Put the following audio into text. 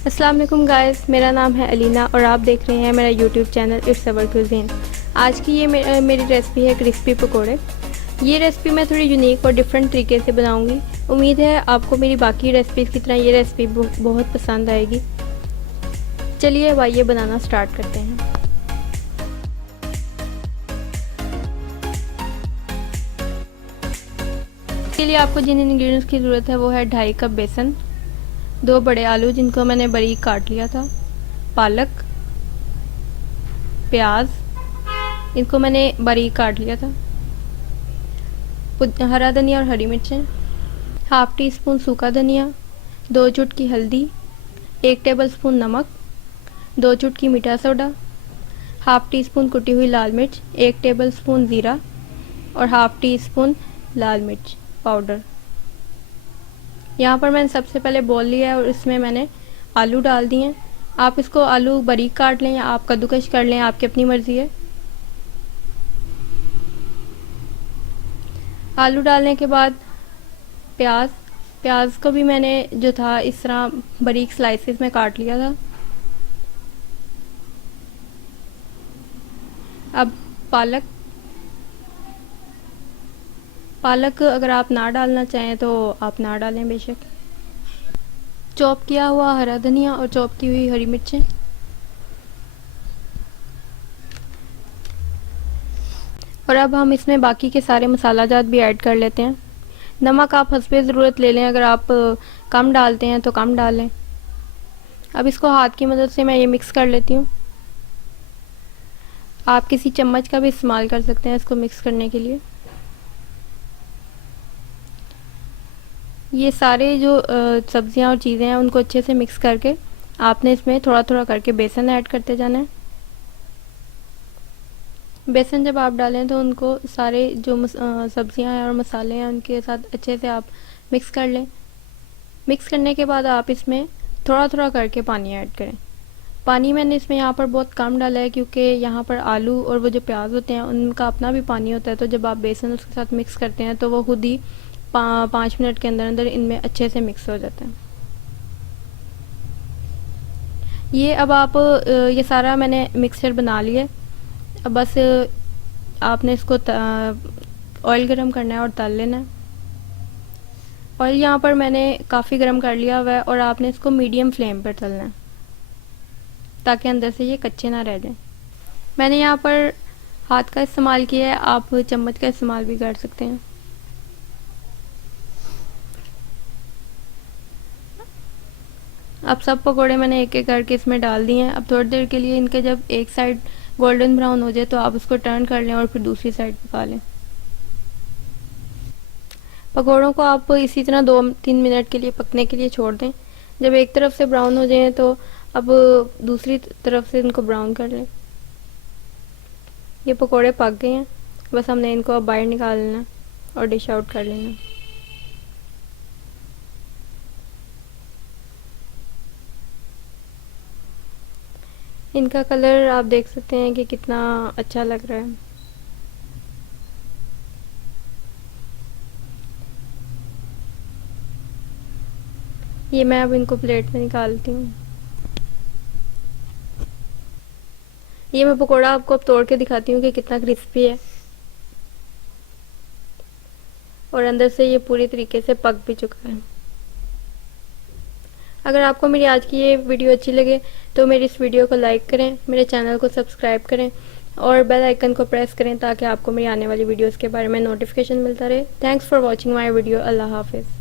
अस्सलाम वालेकुम गाइस, मेरा नाम है अलीना और आप देख रहे हैं मेरा YouTube channel it's our cuisine. आज की ये मेरी रेसिपी है क्रिस्पी पकोड़े। ये रेसिपी मैं थोड़ी यूनिक और डिफरेंट तरीके से बनाऊंगी। उम्मीद है आपको मेरी बाकी रेसिपीज़ की तरह ये रेसिपी बहुत पसंद आएगी। चलिए अब आइए बनाना स्टार्ट करते हैं। इसके लिए आपको जिन इंग्रेडिएंट्स की ज़रूरत है वो है 2.5 कप बेसन, 2 बड़े आलू जिनको मैंने बारीक काट लिया था, पालक, प्याज इनको मैंने बारीक काट लिया था, हरा धनिया और हरी मिर्चें, हाफ़ टी स्पून सूखा धनिया, 2 चुटकी हल्दी, 1 टेबलस्पून नमक, 2 चुटकी मीठा सोडा, हाफ़ टी स्पून कुटी हुई लाल मिर्च, 1 टेबलस्पून ज़ीरा और हाफ़ टी स्पून लाल मिर्च पाउडर। यहाँ पर मैंने सबसे पहले बॉल लिया है और इसमें मैंने आलू डाल दिए हैं। आप इसको आलू बारीक काट लें या आप कद्दूकश कर लें, आपकी अपनी मर्ज़ी है। आलू डालने के बाद प्याज को भी मैंने जो था इस तरह बारीक स्लाइसेस में काट लिया था। अब पालक अगर आप ना डालना चाहें तो आप ना डालें बेशक। चॉप किया हुआ हरा धनिया और चॉप की हुई हरी मिर्चें, और अब हम इसमें बाकी के सारे मसाला जात भी ऐड कर लेते हैं। नमक आप हस्बे ज़रूरत ले लें, अगर आप कम डालते हैं तो कम डालें। अब इसको हाथ की मदद से मैं ये मिक्स कर लेती हूँ। आप किसी चम्मच का भी इस्तेमाल कर सकते हैं इसको मिक्स करने के लिए। ये सारे जो सब्जियां और चीज़ें हैं उनको अच्छे से मिक्स करके आपने इसमें थोड़ा थोड़ा करके बेसन ऐड करते जाना है। बेसन जब आप डालें तो उनको सारे जो सब्जियां हैं और मसाले हैं उनके साथ अच्छे से आप मिक्स कर लें। मिक्स करने के बाद आप इसमें थोड़ा थोड़ा करके पानी ऐड करें। पानी मैंने इसमें यहाँ पर बहुत कम डाला है क्योंकि यहाँ पर आलू और वो जो प्याज होते हैं उनका अपना भी पानी होता है, तो जब आप बेसन उसके साथ मिक्स करते हैं तो वो खुद ही 5 मिनट के अंदर अंदर इनमें अच्छे से मिक्स हो जाते हैं। ये अब आप ये सारा मैंने मिक्सचर बना लिया। अब बस आपने इसको ऑयल गरम करना है और तल लेना है। ऑयल यहाँ पर मैंने काफ़ी गरम कर लिया हुआ है और आपने इसको मीडियम फ्लेम पर तलना है ताकि अंदर से ये कच्चे ना रह जाएं। मैंने यहाँ पर हाथ का इस्तेमाल किया है, आप चम्मच का इस्तेमाल भी कर सकते हैं। अब सब पकोड़े मैंने एक एक करके इसमें डाल दिए हैं। अब थोड़ी देर के लिए इनके जब एक साइड गोल्डन ब्राउन हो जाए तो आप उसको टर्न कर लें और फिर दूसरी साइड पका लें। पकोड़ों को आप इसी तरह 2-3 मिनट के लिए पकने के लिए छोड़ दें। जब एक तरफ से ब्राउन हो जाए तो अब दूसरी तरफ से इनको ब्राउन कर लें। ये पकोड़े पक गए हैं, बस हमने इनको अब बाहर निकाल लेना और डिश आउट कर लेना। इनका कलर आप देख सकते हैं कि कितना अच्छा लग रहा है। ये मैं अब इनको प्लेट में निकालती हूँ। ये मैं पकोड़ा आपको अब तोड़ के दिखाती हूँ कि कितना क्रिस्पी है और अंदर से ये पूरी तरीके से पक भी चुका है। अगर आपको मेरी आज की ये वीडियो अच्छी लगे तो मेरी इस वीडियो को लाइक करें, मेरे चैनल को सब्सक्राइब करें और बेल आइकन को प्रेस करें ताकि आपको मेरी आने वाली वीडियोस के बारे में नोटिफिकेशन मिलता रहे। Thanks for watching my video. अल्लाह हाफिज़।